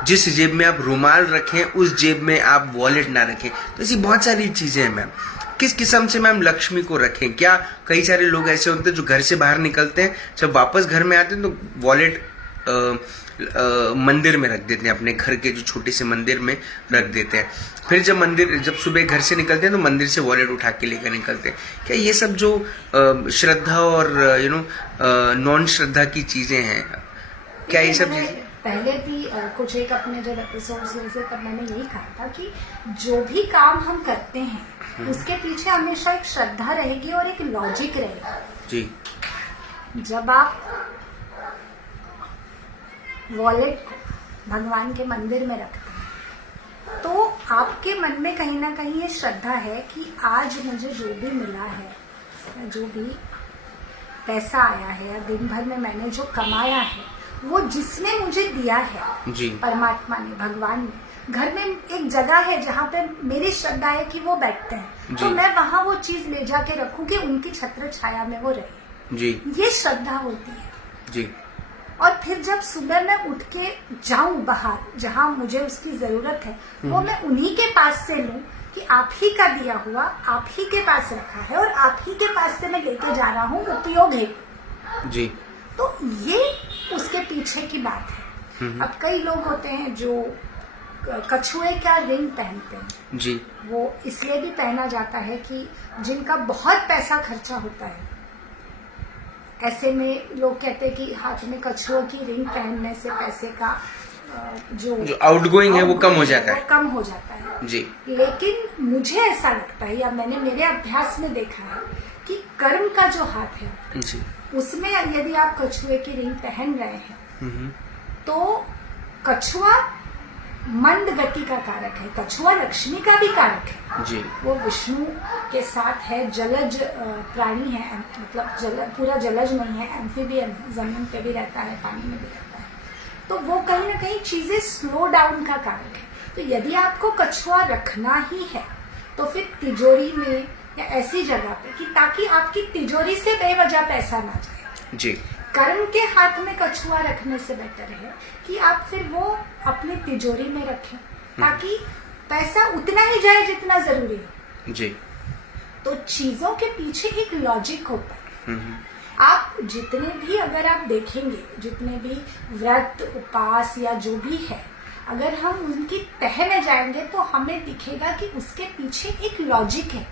जिस जेब में आप रुमाल रखें उस जेब में आप वॉलेट ना रखें। तो ऐसी बहुत सारी चीजें हैं मैम। किस किस्म से मैम लक्ष्मी को रखें? क्या कई सारे लोग ऐसे होते हैं जो घर से बाहर निकलते हैं, जब वापस घर में आते हैं तो वॉलेट मंदिर में रख देते हैं, अपने घर के जो छोटे से मंदिर में रख देते हैं। फिर जब सुबह घर से निकलते हैं तो मंदिर से वॉलेट उठा के लेकर निकलते हैं। क्या ये सब जो श्रद्धा और नॉन श्रद्धा की चीजें हैं, क्या ये सब चीजें? पहले भी कुछ एक अपने जब एपिसोड्स हुए थे तब मैंने यही कहा था कि जो भी काम हम करते हैं उसके पीछे हमेशा एक श्रद्धा रहेगी और एक लॉजिक रहेगा जी। जब आप वॉलेट को भगवान के मंदिर में रखते हैं तो आपके मन में कहीं ना कहीं ये श्रद्धा है कि आज मुझे जो भी मिला है, जो भी पैसा आया है या दिन भर में मैंने जो कमाया है, वो जिसने मुझे दिया है जी, परमात्मा ने, भगवान ने। घर में एक जगह है जहाँ पे मेरी श्रद्धा है कि वो बैठते हैं, तो मैं वहाँ वो चीज ले जाके रखूं कि उनकी छत्र छाया में वो रहे जी। ये श्रद्धा होती है जी। और फिर जब सुबह मैं उठ के जाऊं बाहर जहाँ मुझे उसकी जरूरत है, वो मैं उन्हीं के पास से लूं कि आप ही का दिया हुआ आप ही के पास रखा है और आप ही के पास से मैं लेके जा रहा हूँ, उपयोग है जी। तो ये उसके पीछे की बात है। अब कई लोग होते हैं जो कछुए का रिंग पहनते हैं जी। वो इसलिए भी पहना जाता है कि जिनका बहुत पैसा खर्चा होता है, ऐसे में लोग कहते हैं कि हाथ में कछुओं की रिंग पहनने से पैसे का जो आउटगोइंग है वो कम हो जाता है, वो कम हो जाता है जी। लेकिन मुझे ऐसा लगता है या मैंने मेरे अभ्यास में देखा है कि कर्म का जो हाथ है जी, उसमें यदि आप कछुए की रिंग पहन रहे हैं तो कछुआ मंद गति का कारक है, कछुआ लक्ष्मी का भी कारक है जी। वो विष्णु के साथ है, जलज प्राणी है, मतलब पूरा जलज नहीं है, एम्फीबियन है, जमीन पे भी रहता है, पानी में भी रहता है, तो वो कहीं ना कहीं चीजें स्लो डाउन का कारक है। तो यदि आपको कछुआ रखना ही है तो फिर तिजोरी में या ऐसी जगह पे कि ताकि आपकी तिजोरी से बेवजह पैसा ना जाए जी। कर्म के हाथ में कछुआ रखने से बेटर है कि आप फिर वो अपनी तिजोरी में रखें ताकि पैसा उतना ही जाए जितना जरूरी है जी। तो चीजों के पीछे एक लॉजिक होता है। आप जितने भी अगर आप देखेंगे जितने भी व्रत उपास या जो भी है, अगर हम उनकी तह में जाएंगे तो हमें दिखेगा कि उसके पीछे एक लॉजिक है।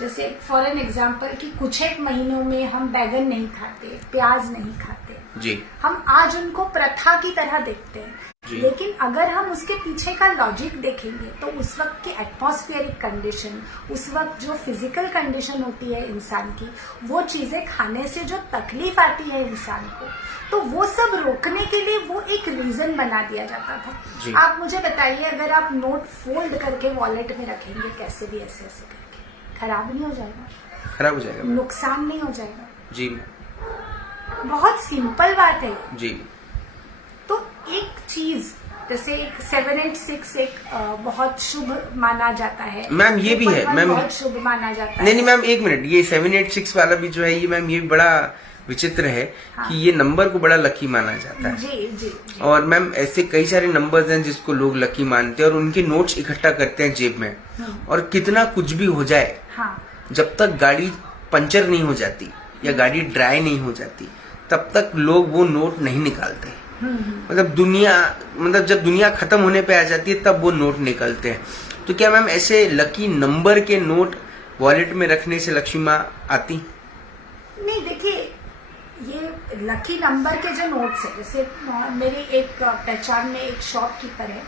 जैसे फॉर एन एग्जाम्पल कि कुछ एक महीनों में हम बैगन नहीं खाते, प्याज नहीं खाते जी। हम आज उनको प्रथा की तरह देखते हैं, लेकिन अगर हम उसके पीछे का लॉजिक देखेंगे तो उस वक्त की एटमॉस्फेरिक कंडीशन, उस वक्त जो फिजिकल कंडीशन होती है इंसान की, वो चीजें खाने से जो तकलीफ आती है इंसान को, तो वो सब रोकने के लिए वो एक रीजन बना दिया जाता था। आप मुझे बताइए, अगर आप नोट फोल्ड करके वॉलेट में रखेंगे कैसे भी ऐसे ऐसे करके, खराब नहीं हो जाएगा? खराब हो जाएगा, नुकसान नहीं हो जाएगा जी। बहुत सिंपल बात है जी। तो एक चीज जैसे एक 786 एक बहुत शुभ माना जाता है मैम, ये भी है मैम, बहुत शुभ माना जाता है। नहीं मैम, एक मिनट, ये 786 वाला भी जो है ये मैम, ये बड़ा विचित्र है कि ये नंबर को बड़ा लकी माना जाता है। जी। और मैम ऐसे कई सारे नंबर्स हैं जिसको लोग लकी मानते हैं और उनके नोट्स इकट्ठा करते हैं जेब में, और कितना कुछ भी हो जाए, जब तक गाड़ी पंचर नहीं हो जाती या गाड़ी ड्राई नहीं हो जाती तब तक लोग वो नोट नहीं निकालते। मतलब जब दुनिया खत्म होने पे आ जाती है तब वो नोट निकलते हैं। तो क्या मैम ऐसे लकी नंबर के नोट वॉलेट में रखने से लक्ष्मी माँ आती? नहीं, देखिए ये लकी नंबर के जो नोट्स है, जैसे मेरे एक पहचान में एक शॉपकीपर है,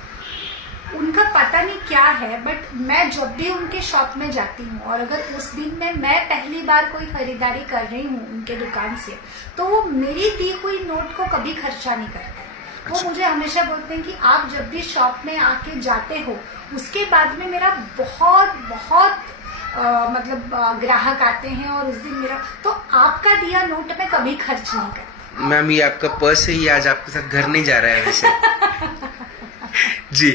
उनका पता नहीं क्या है, बट मैं जब भी उनके शॉप में जाती हूँ और अगर उस दिन में मैं पहली बार कोई खरीदारी कर रही हूँ उनके दुकान से, तो वो मेरी दी हुई नोट को कभी खर्चा नहीं करते। वो मुझे हमेशा बोलते हैं कि आप जब भी शॉप में आके जाते हो उसके बाद में मेरा बहुत ग्राहक आते हैं और उस दिन मेरा, तो आपका दिया नोट में कभी खर्च नहीं करते। मैम ये आपका पर्स है, ये आज आपके साथ घर नहीं जा रहा है वैसे। जी।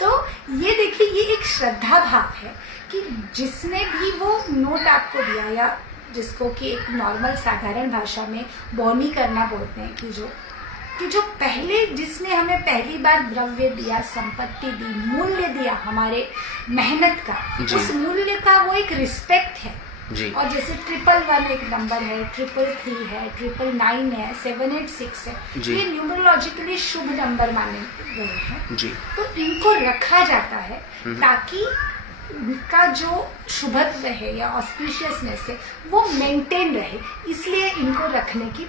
तो ये देखिए, ये एक श्रद्धा भाव है कि जिसने भी वो नोट आपको दिया, या जिसको कि एक नॉर्मल साधारण भाषा में बौनी करना बोलते हैं, कि जो पहले जिसने हमें पहली बार द्रव्य दिया, संपत्ति दी, मूल्य दिया हमारे मेहनत का, उस मूल्य का वो एक रिस्पेक्ट है जी। और जैसे 111 एक नंबर है, 333 है, 999 है, 786 है, ये न्यूमरोलॉजिकली शुभ नंबर माने गए हैं जी। तो इनको रखा जाता है ताकि उनका जो शुभत्व है या ऑस्पिशियसनेस है वो मेंटेन रहे, इसलिए इनको रखने की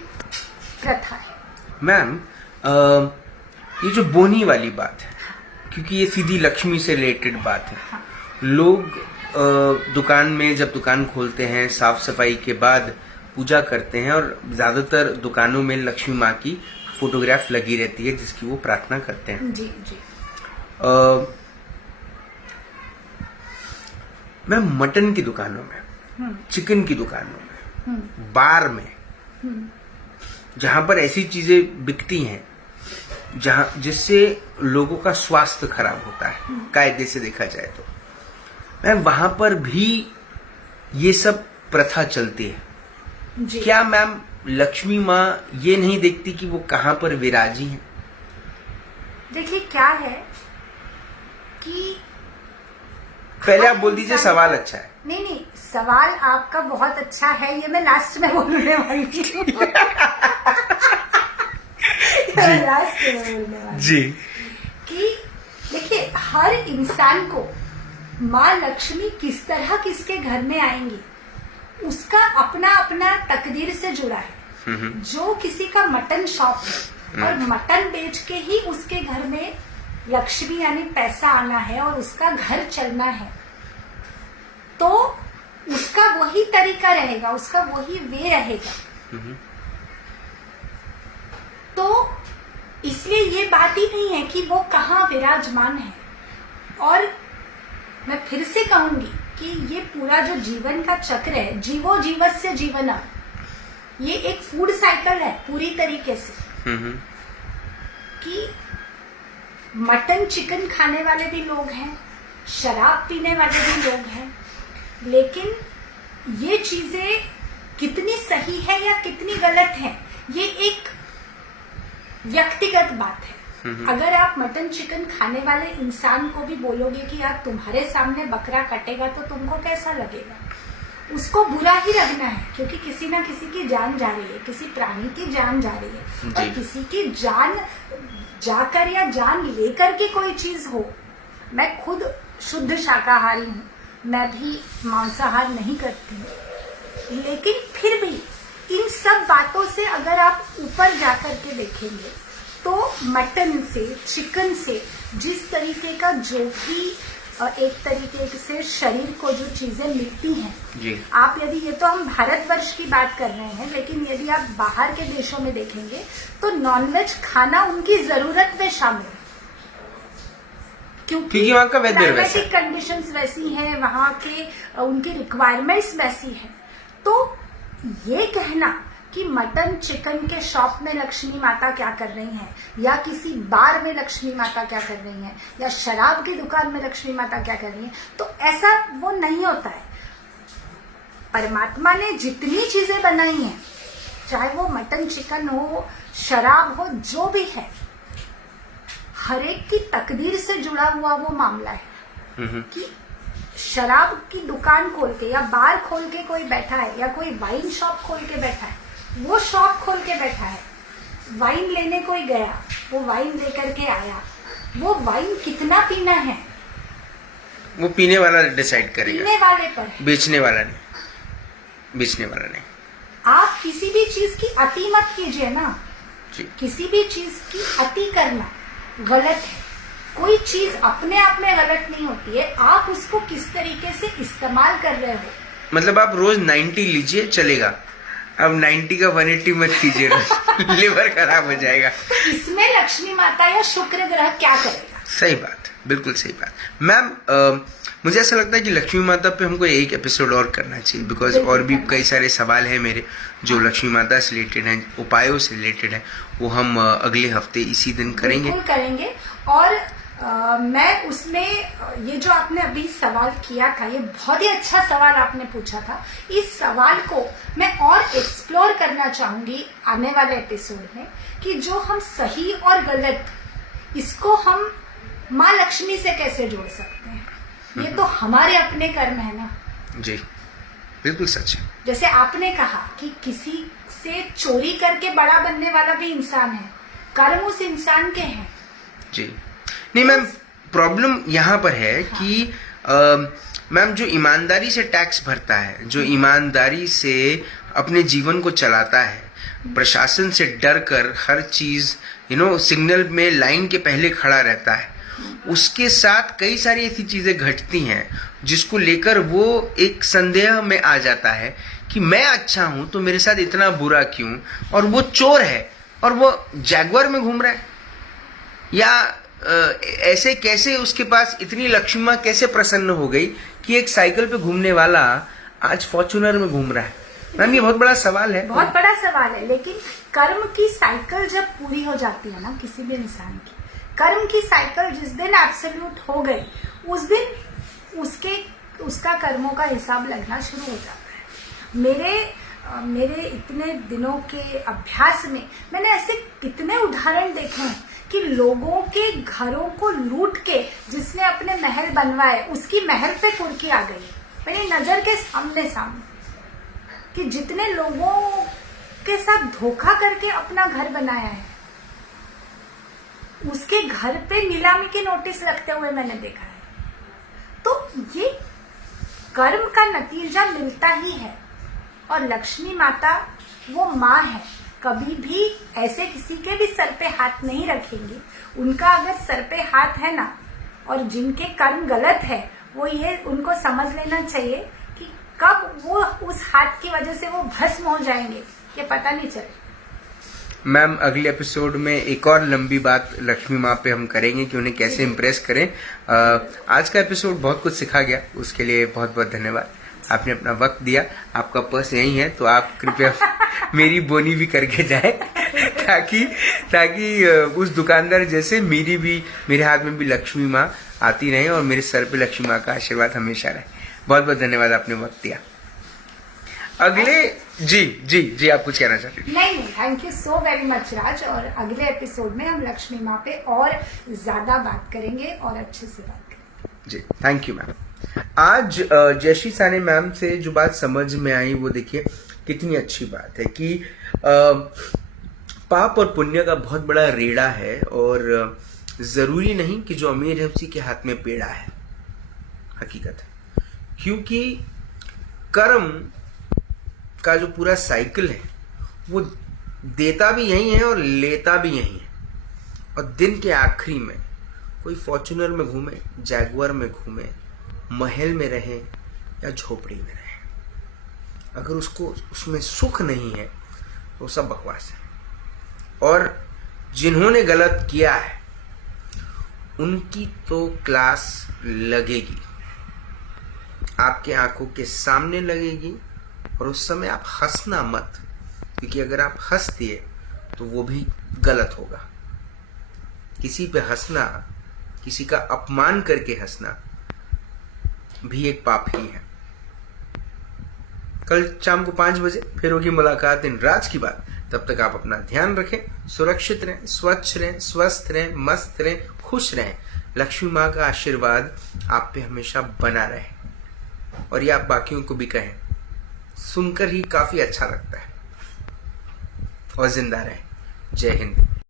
प्रथा है। मैम ये जो बोनी वाली बात है, क्योंकि ये सीधी लक्ष्मी से रिलेटेड बात है। लोग दुकान में जब दुकान खोलते हैं साफ सफाई के बाद पूजा करते हैं, और ज्यादातर दुकानों में लक्ष्मी माँ की फोटोग्राफ लगी रहती है जिसकी वो प्रार्थना करते हैं। जी जी। मैं मटन की दुकानों में, चिकन की दुकानों में, बार में, जहां पर ऐसी चीजें बिकती हैं जहां जिससे लोगों का स्वास्थ्य खराब होता है कायदे से देखा जाए तो, मैम वहां पर भी ये सब प्रथा चलती है। जी। क्या मैम लक्ष्मी माँ ये नहीं देखती कि वो कहाँ पर विराजी हैं? देखिए क्या है कि पहले आप बोल दीजिए सवाल अच्छा है। नहीं नहीं, सवाल आपका बहुत अच्छा है, ये मैं लास्ट में बोलने वाली हूँ। लास्ट में बोलने वाली जी। कि देखिए हर इंसान को माँ लक्ष्मी किस तरह किसके घर में आएंगी उसका अपना अपना तकदीर से जुड़ा है। जो किसी का मटन शॉप है और मटन बेच के ही उसके घर में लक्ष्मी यानी पैसा आना है और उसका घर चलना है, तो उसका वही तरीका रहेगा, उसका वही वे रहेगा। तो इसलिए ये बात ही नहीं है कि वो कहाँ विराजमान है। और मैं फिर से कहूंगी कि ये पूरा जो जीवन का चक्र है, जीवो जीवस्य जीवनम, ये एक फूड साइकिल है पूरी तरीके से। कि मटन चिकन खाने वाले भी लोग हैं, शराब पीने वाले भी लोग हैं, लेकिन ये चीजें कितनी सही है या कितनी गलत है ये एक व्यक्तिगत बात है। अगर आप मटन चिकन खाने वाले इंसान को भी बोलोगे कि यार तुम्हारे सामने बकरा कटेगा तो तुमको कैसा लगेगा, उसको बुरा ही लगना है, क्योंकि किसी ना किसी की जान जा रही है, किसी प्राणी की जान जा रही है। और किसी की जान जाकर या जान लेकर के कोई चीज हो, मैं खुद शुद्ध शाकाहारी हूँ, मैं भी मांसाहार नहीं करती हूँ, लेकिन फिर भी इन सब बातों से अगर आप ऊपर जाकर के देखेंगे तो मटन से चिकन से जिस तरीके का जो भी एक तरीके से शरीर को जो चीजें मिलती हैं जी। आप यदि, ये तो हम भारतवर्ष की बात कर रहे हैं, लेकिन यदि आप बाहर के देशों में देखेंगे तो नॉनवेज खाना उनकी जरूरत में शामिल है, क्योंकि वहाँ का वेदर वैसा, कंडीशंस वैसी हैं, वहाँ के उनकी रिक्वायरमेंट्स वैसी है। तो ये कहना कि मटन चिकन के शॉप में लक्ष्मी माता क्या कर रही हैं, या किसी बार में लक्ष्मी माता क्या कर रही हैं, या शराब की दुकान में लक्ष्मी माता क्या कर रही हैं, तो ऐसा वो नहीं होता है। परमात्मा ने जितनी चीजें बनाई हैं, चाहे वो मटन चिकन हो, शराब हो, जो भी है, हर एक की तकदीर से जुड़ा हुआ वो मामला है। कि शराब की दुकान खोल के या बार खोल के कोई बैठा है, या कोई वाइन शॉप खोल के बैठा है, वो शॉप खोल के बैठा है, वाइन लेने कोई गया, वो वाइन लेकर के आया, वो वाइन कितना पीना है वो पीने वाला डिसाइड करेगा, पीने वाले पर, बेचने वाला नहीं, बेचने वाला नहीं। आप किसी भी चीज की अति मत कीजिए ना जी। किसी भी चीज की अति करना गलत है। कोई चीज अपने आप में गलत नहीं होती है, आप उसको किस तरीके से इस्तेमाल कर रहे हो। मतलब आप रोज 90 लीजिए चलेगा, अब 90 का 180 मत कीजिए, लिवर खराब हो जाएगा। तो इसमें लक्ष्मी माता या शुक्र ग्रह क्या करेगा? सही बात, बिल्कुल सही बात। मैम मुझे ऐसा लगता है कि लक्ष्मी माता पे हमको एक एपिसोड और करना चाहिए, बिकॉज और भी कई सारे सवाल हैं मेरे जो लक्ष्मी माता से रिलेटेड हैं, उपायों से रिलेटेड हैं, वो हम अगले हफ्ते इसी दिन करेंगे। बिल्कुल करेंगे। और मैं उसमें ये जो आपने अभी सवाल किया था, ये बहुत ही अच्छा सवाल आपने पूछा था। इस सवाल को मैं और एक्सप्लोर करना चाहूंगी आने वाले एपिसोड में, कि जो हम सही और गलत, इसको हम माँ लक्ष्मी से कैसे जोड़ सकते हैं। ये तो हमारे अपने कर्म है ना। जी, बिल्कुल सच है। जैसे आपने कहा कि किसी से चोरी करके बड़ा बनने वाला भी इंसान है, कर्म उस इंसान के हैं। जी नहीं मैम, प्रॉब्लम यहाँ पर है कि मैम जो ईमानदारी से टैक्स भरता है, जो ईमानदारी से अपने जीवन को चलाता है, प्रशासन से डर कर हर चीज सिग्नल में लाइन के पहले खड़ा रहता है, उसके साथ कई सारी ऐसी चीजें घटती हैं जिसको लेकर वो एक संदेह में आ जाता है कि मैं अच्छा हूं तो मेरे साथ इतना बुरा क्यों, और वो चोर है और वो जैगुआर में घूम रहा है, या ऐसे कैसे उसके पास इतनी लक्ष्मी माँ कैसे प्रसन्न हो गई कि एक साइकिल पे घूमने वाला आज फॉर्च्यूनर में घूम रहा है। मैम ये बहुत बड़ा सवाल है, बहुत बड़ा सवाल है। लेकिन कर्म की साइकिल जब पूरी हो जाती है ना किसी भी इंसान की, कर्म की साइकिल जिस दिन एब्सोल्यूट हो गई उस दिन उसका कर्मों का हिसाब लगना शुरू हो जाता है। मेरे इतने दिनों के अभ्यास में मैंने ऐसे कितने उदाहरण देखे हैं कि लोगों के घरों को लूट के जिसने अपने महल बनवाए उसकी महल पे कुर्की आ गई मेरी नजर के सामने कि जितने लोगों के साथ धोखा करके अपना घर बनाया है उसके घर पे नीलामी के नोटिस लगते हुए मैंने देखा है। तो ये कर्म का नतीजा मिलता ही है, और लक्ष्मी माता वो माँ है, कभी भी ऐसे किसी के भी सर पे हाथ नहीं रखेंगे। उनका अगर सर पे हाथ है ना, और जिनके कर्म गलत है वो ये उनको समझ लेना चाहिए कि कब वो उस हाथ की वजह से वो भस्म हो जाएंगे ये पता नहीं चले। मैम अगले एपिसोड में एक और लंबी बात लक्ष्मी माँ पे हम करेंगे कि उन्हें कैसे इम्प्रेस करें। आज का एपिसोड बहुत कुछ सिखा गया, उसके लिए बहुत बहुत धन्यवाद। आपने अपना वक्त दिया, आपका पर्स यही है तो आप कृपया मेरी बोनी भी करके जाए ताकि उस दुकानदार जैसे मेरे हाथ में भी लक्ष्मी माँ आती रहे और मेरे सर पे लक्ष्मी माँ का आशीर्वाद हमेशा रहे। बहुत बहुत धन्यवाद, आपने वक्त दिया। अगले जी आप कुछ कहना चाहते हैं? नहीं, thank you so very much Raj. और अगले एपिसोड में हम लक्ष्मी माँ पे और ज्यादा बात करेंगे और अच्छे से बात करेंगे। जी थैंक यू मैम। आज जयश्री साने मैम से जो बात समझ में आई वो देखिए कितनी अच्छी बात है कि पाप और पुण्य का बहुत बड़ा रेड़ा है, और जरूरी नहीं कि जो अमीर है उसी के हाथ में पेड़ा है, हकीकत है। क्योंकि कर्म का जो पूरा साइकिल है वो देता भी यही है और लेता भी यही है, और दिन के आखिरी में कोई फॉर्च्यूनर में घूमे, जैगुआर में घूमे, महल में रहे या झोपड़ी में रहे, अगर उसको उसमें सुख नहीं है तो सब बकवास है। और जिन्होंने गलत किया है उनकी तो क्लास लगेगी, आपके आंखों के सामने लगेगी, और उस समय आप हंसना मत, क्योंकि अगर आप हंस दिए तो वो भी गलत होगा। किसी पे हंसना, किसी का अपमान करके हंसना भी एक पाप ही है। कल शाम को 5 बजे फिर होगी मुलाकात इन राज की बात। तब तक आप अपना ध्यान रखें, सुरक्षित रहें, स्वच्छ रहें, स्वस्थ रहें, मस्त रहें, खुश रहें। लक्ष्मी माँ का आशीर्वाद आप पे हमेशा बना रहे, और ये आप बाकियों को भी कहें, सुनकर ही काफी अच्छा लगता है। और जिंदा रहें। जय हिंद।